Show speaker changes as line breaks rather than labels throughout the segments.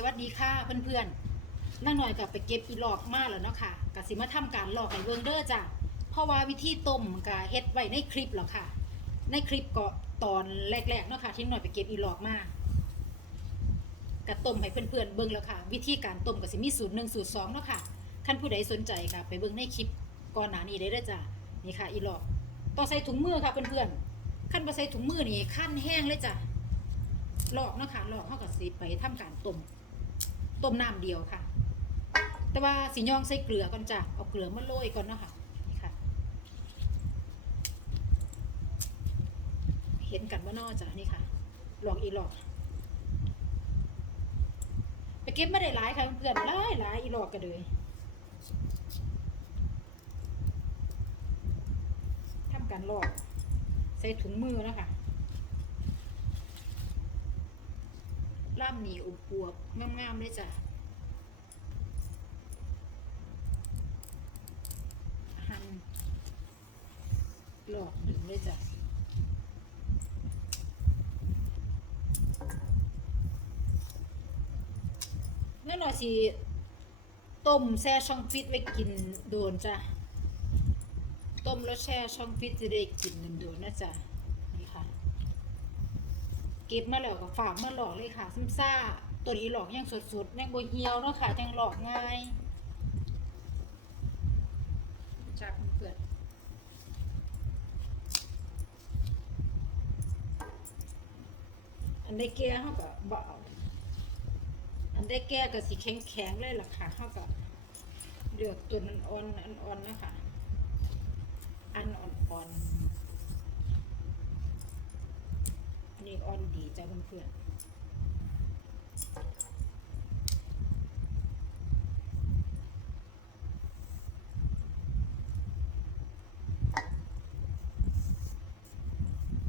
สวัสดีค่ะเพื่อนๆน้าหน่อยกับไปเก็บอีหลอกมาแล้วเนาะค่ะกับสิมาทำการหลอกให้เบิงเด้อจ้ะเพราะว่าวิธีต้มกะเฮ็ดไว้ในคลิปแล้วค่ะ ในคลิปก็ตอนแรกๆเนาะค่ะที่หน่อยไปเก็บอีหลอกมากะต้มให้เพื่อนๆเบิ่งแล้วค่ะ วิธีการต้มก็สิมีสูตรหนึ่งสูตรสองเนาะค่ะท่านผู้ใดสนใจก็ไปเบิ่งในคลิปก่อนหน้านี้ได้เด้อจ้ะนี่ค่ะอีหลอกต้องใส่ถุงมือค่ะเพื่อนๆขั้นบ่ใส่ถุงมือนี่ขั้นแห้งเลยจ้ะลอกเนาะค่ะลอกเข้ากับสีไปทำการต้ม ต้มน้ำเดียวค่ะ แต่ว่าสีย่องใส่เกลือก่อนจ้ะเอาเกลือมาโรยก่อนเนาะค่ะนี่ค่ะ เห็นกันว่านอจ้ะนี่ค่ะหลอกอีหลอกไปเก็บไม่ได้หลายค่ะเพื่อนหลายหลายอีหลอกกันเลยทำการลอกใส่ถุงมือนะคะ ล่ามหนีอุบอวบงามๆเลยจ้ะหั่นหลอกหนึ่งเลยจ้ะนั่นหน่อยสิต้มแช่ช่องฟิตไว้กินโดนจ้ะ ต้มแล้วแช่ช่องฟิตจะได้กินโดนนะจ๊ะนี่ค่ะ เก็บมาแล้วก็ฝากมาหลอกเลยค่ะซึมซ่าตัวนี้หลอกยังสดๆยังบ่เหี่ยวเนาะค่ะยังหลอกง่ายจับเพื่อนอันได้แก่เฮาก็บ่เอาอันได้แก่ก็สิแข็งๆเลยล่ะค่ะเฮาก็เลือกตัวนันอ่อนอันอ่อนนะคะอันอ่อนๆ อั นนี้อ่อนดีจ้าเพื่อน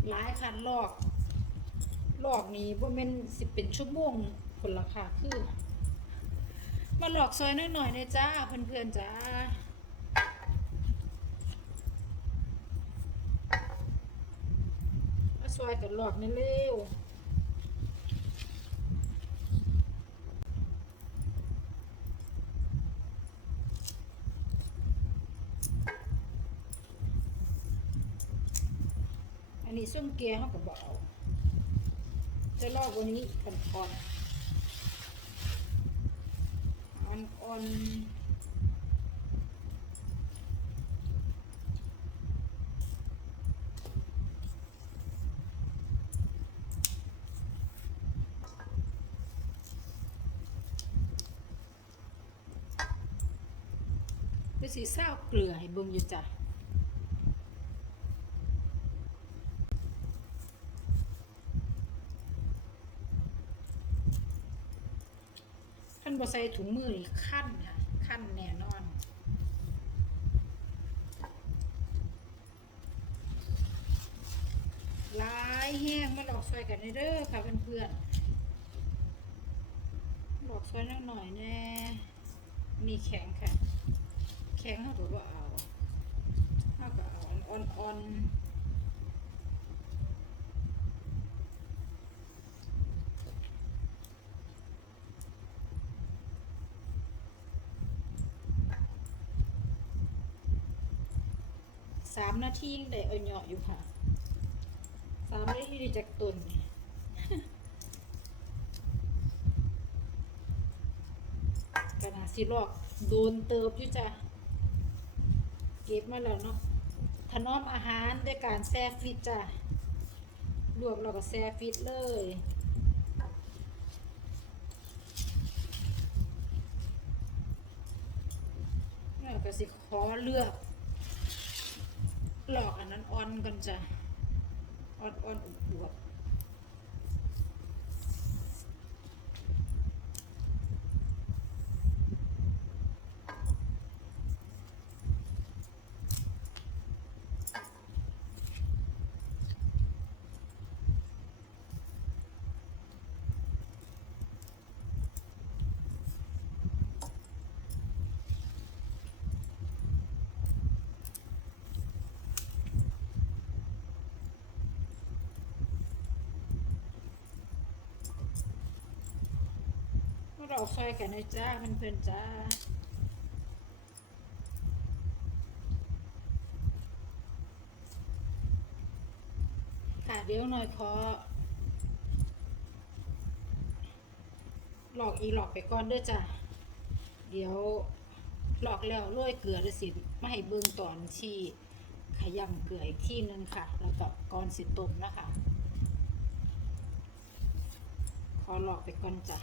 หลายคันลอก ลอกนี้ว่ามันสิเป็นชั่วโมงคนละค่ะคือ มาหลอกซอยหน่อยๆเลยจ้าเพื่อนๆจ้า มาซอยกันหลอกนี่เร็วอันนี้ส้มเกียร์เขาก็บอกเอาจะลอกวันนี้อ่อนๆอ่อนๆ สีเศร้าเกลือให้บิ่งอยู่จ้ะขั้นบ่ใส่ถุงมือขั้นค่ะขั้นแน่นอนลายแห้งมาหลอกซอยกันเด้อค่ะเพื่อนๆหลอกซอยนักหน่อยแน่มีแข็งค่ะ แข็งเขาก็บ่เอาเขาก็เอาอ่อนๆสามนาทียังได้เอาเหยาะอยู่ค่ะสามนาทีได้จากตุนกระดาษสิลอกโดนเติบอยู่จ้ะ ก็บมาแล้วเนาะถนอมอาหารด้วยการแช่ฟิตจ้ะลวกเราก็แช่ฟิตเลยแล้วก็สิขอเลือก หลอกอันนั้นอ่อนกันจ้ะอ่อนอ่อนอุบวบ เราซอยกันนะจ้าเพื่อนๆจ้าค่ะเดี๋ยวหน่อยขอหลอกอีหลอกไปก่อนด้อจ้ะ เดี๋ยวหลอกแล้วโรยเกลือด้วยสิไม่ให้เบิ่งตอนที่ขยำเกลืออีกที่นึงค่ะ แล้วก็ก่อนสิต้มนะคะ ขอหลอกไปก่อนจ้ะ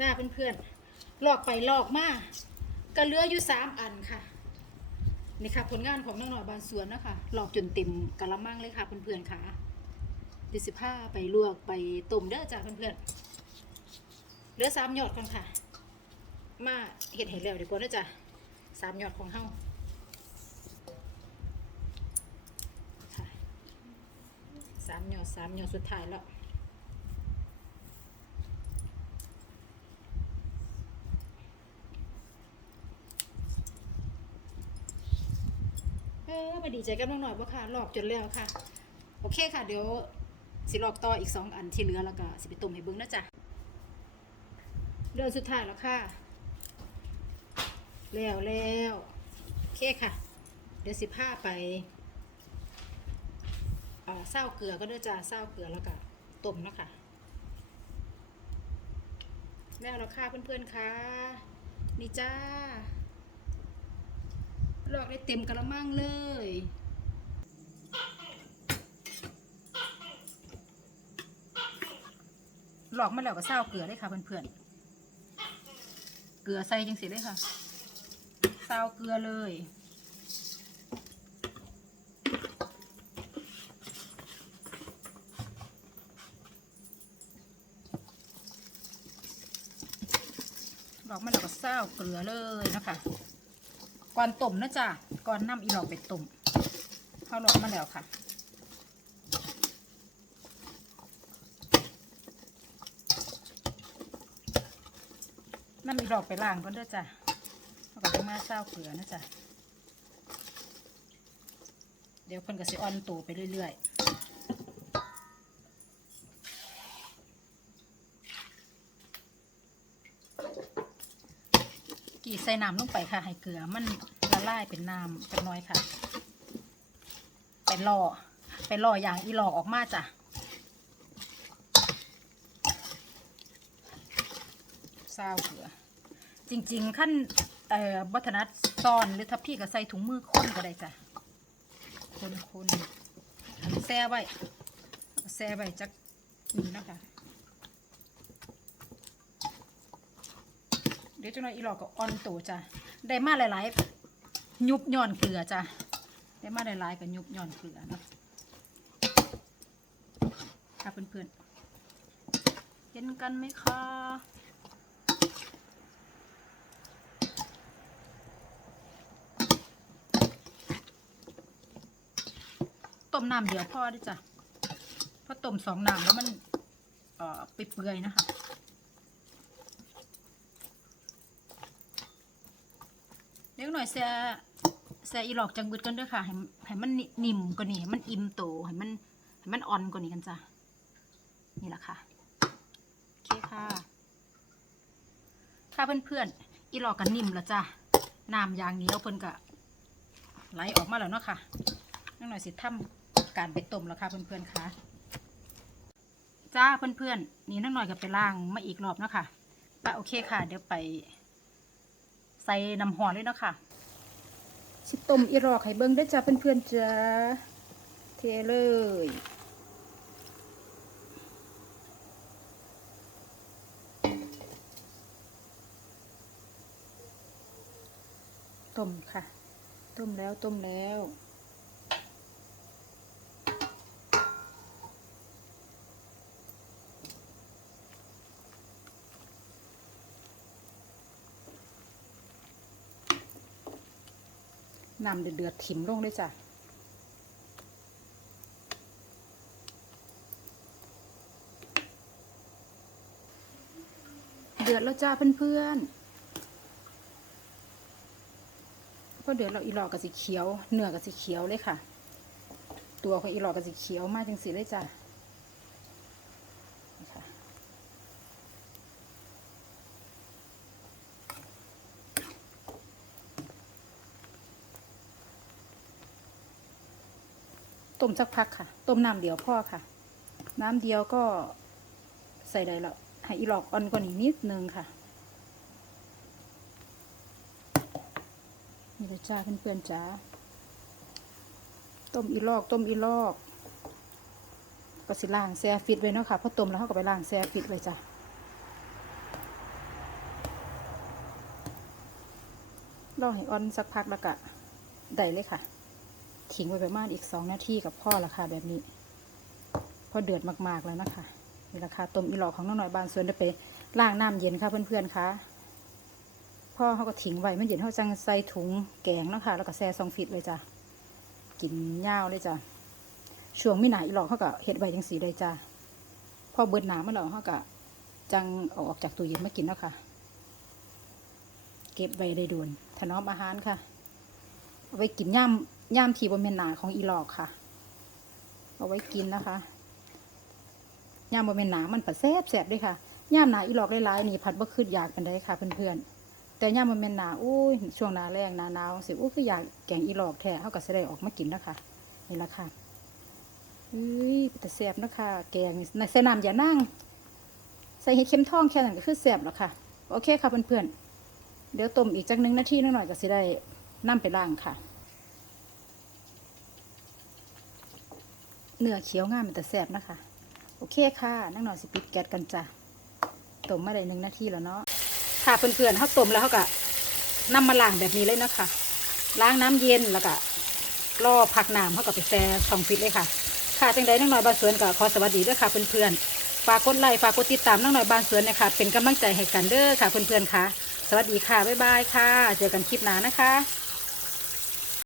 จ้าเพื่อนๆหลอกไปหลอกมาก็เหลืออยู่สามอันค่ะนี่ค่ะผลงานของน้องหน่อยบานสวนนะคะหลอกจนเต็มกะละมังเลยค่ะเพื่อนๆค่ะเดี๋ยวสิผ้าไปลวกไปต้มเด้อจ้าเพื่อนๆเหลือสามยอดก่อนค่ะ มาเห็ดเห็ดแล้วดีกว่าเด้อจ้ะสามยอดของเฮาสามยอดสามยอดสุดท้ายแล้ว เออมาดีใจกับน้องหน่อยบ่ค่ะหลอกจนแล้วค่ะ โอเคค่ะ เดี๋ยวสิหลอกต่ออีกสองอันที่เหลือแล้วก็สิไปต้มให้เบิ่งนะจ๊ะเดือนสุดท้ายแล้วค่ะ แล้วแล้วโอเคค่ะ เดี๋ยวสิผ้าไปเอ่อเศร้าเกลือก็เด้อจ้าเศร้าเกลือแล้วก็ต้มนะคะแล้วแล้วค่ะเพื่อนๆค่ะนี่จ้า ลอกได้เต็มกระมังเลย หลอกมาแล้วก็เศร้าเกลือเลยค่ะเพื่อนๆ เกลือใส่จังสิเลยค่ะเศร้าเกลือเลยหลอกมาแล้วก็เศร้าเกลือเลยนะคะ ก่อนต้มนะจ๊ะก่อนนำอีหลอกไปต้มเข้าหลอกมาแล้วค่ะนำอีหลอกไปล้างก่อนด้อจ้ะแล้วก็จะมาเศร้าเกลือนะจ๊ะเดี๋ยวเพิ่นก็สิออนตูไปเรื่อยๆ ส่น้ำลงไปค่ะให้เกลือมันละลายเป็นน้ำเป็นน้อยค่ะไปรอไปรออย่างอีหลอกออกมาจ้ะซาวเกลือ จริง ๆ ขั้นเอ่อบัฒนัดซ่อนหรือถ้าพี่ก็ใส่ถุงมือค้นก็ได้จ้ะคนคนแซ่ไว้แซ่ไว้จักนี้นะคะ เดี๋ยวจังหน่อยอีหลอกก็ออนโตจ้ะได้มาหลายๆยุบย่อนเกลือจ้ะได้มาหลายๆกับยุบย่อนเกลือนะค่ะเพื่อนๆเห็นกันไหมคะต้มน้ำเดี๋ยวพอเด้จ้ะเพราะต้มสองน้ำแล้วมันเอ่อไปเปื่อยนะคะ เดี๋ยวหน่อยแซ่แซ่อีหลอกจังบึดกันด้วยค่ะให้ให้มันนิ่มกว่านี้ให้มันอิ่มโตให้มันให้มันอ่อนกว่านี้กันจ้ะนี่แหละค่ะโอเคค่ะค่ะเพื่อนๆอีหลอกกันนิ่มแล้วจ้ะน้ำยางเหนี้วเพิ่นก็ไหลออกมาแล้วเนาะค่ะนั่งหน่อยสิทำการไปต้มแล้วค่ะเพื่อนๆค่ะจ้าเพื่อนๆนี่นั่งหน่อยก็ไปล้างมาอีกรอบเนาะค่ะปะโอเคค่ะ เดี๋ยวไป ใส่น้ำหอมเลยเนาะค่ะ
ชิต้มอีรอกให้เบิ่งได้จ้าเพื่อนๆจ้าเทเลยต้มค่ะ ต้มแล้วต้มแล้ว น้ำเดือดๆถิ่มลงเลยจ้ะเดือดแล้วจ้าเพื่อนๆพอเดือดเราอีหลอกกับสีเขียวเนื้อกับสีเขียวเลยค่ะ ตัวของอีหลอกกับสีเขียวมากจังสีเลยจ้ะ ต้มสักพักค่ะ ต้มน้ำเดียวพ่อค่ะ น้ำเดียวก็ใส่ได้แล้วให้อีหลอกอ่อนกว่านี้นิดนึงค่ะ นี่จ้าเพื่อนๆจ้าต้มอีลอกต้มอีลอก ก็สิล่างแซ่ฟิตไว้เนาะค่ะพอต้มแล้วเขาก็ไปล่างแซ่ฟิตไว้จ้ะรอให้อ่อนสักพักแล้วก็ได้เลยค่ะ ทิ้งไว้ประมาณอีกสองนาทีกับพ่อละค่ะแบบนี้พอเดือดมากๆแล้วนะคะนี่ราคาต้มอีหลอกของน้องหน่อยบานส่วนได้ไปล้างน้ำเย็นค่ะเพื่อนๆคะพ่อเขาก็ทิ้งไว้มันเย็นเขาจังใส่ถุงแกงนะคะแล้วก็แช่ซองฟิตเลยจ้ะกินยาวเลยจ้ะช่วงไม่หนาอีหลอกเขาก็เห็ดไว้จังสีเลยจ้ะพอเบิดหนาเมื่อเราเขาก็จังเอาออกจากตู้เย็นมากินเนาะค่ะ เก็บไว้ได้ด่วนถนอมอาหารค่ะ เอาไว้กินย่ำ ย่ำทีบนเมนหนาของอีหลอกค่ะ เอาไว้กินนะคะย่ำบนเมนหนามันผัดแซ่บแซ่บด้วยค่ะย่ำหนาอีหลอกหลายๆนี่ผัดบ่คืดอยากกันได้ค่ะเพื่อนๆแต่ย่ำบนเมนหนาอุ้ยช่วงหนาแรงหนาหนาวสิอุ้ยคืออยากแกงอีหลอกแท้เขาก็จะได้ออกมากินนะคะนี่ละค่ะอุ้ยแต่แซ่บนะคะแกงในส่น้ำอย่านั่งใส่เห็ดเข็มทองแค่นั้นก็คือแซ่บแล้วค่ะ โอเคค่ะเพื่อนๆเดี๋ยวต้มอีกจักหนึ่งนาทีนิดหน่อยก็สิได้นํไปล้างค่ะ เนื้อเขียวง่ามมันแต่แซบนะคะ โอเคค่ะนั่งหน่อยสิปิดแก๊สกันจ้ะต้มมาได้หนึ่งนาทีแล้วเนาะค่ะเพื่อนๆเขาต้มแล้วเขาก็นำมาล้างแบบนี้เลยนะคะ ล้างน้ำเย็นแล้วก็รอพักน้ำเขาก็ไปแช่ช่องฟิตเลยค่ะ ค่ะจังใดนั่งหน่อยบานสวนก็ขอสวัสดีด้วยค่ะเพื่อนๆฝากกดไลค์ฝากกดติดตามนั่งหน่อยบานสวนนะคะเป็นกำลังใจให้กันเด้อค่ะเพื่อนๆค่ะ สวัสดีค่ะบ๊ายบายค่ะ เจอกันคลิปหน้านะคะ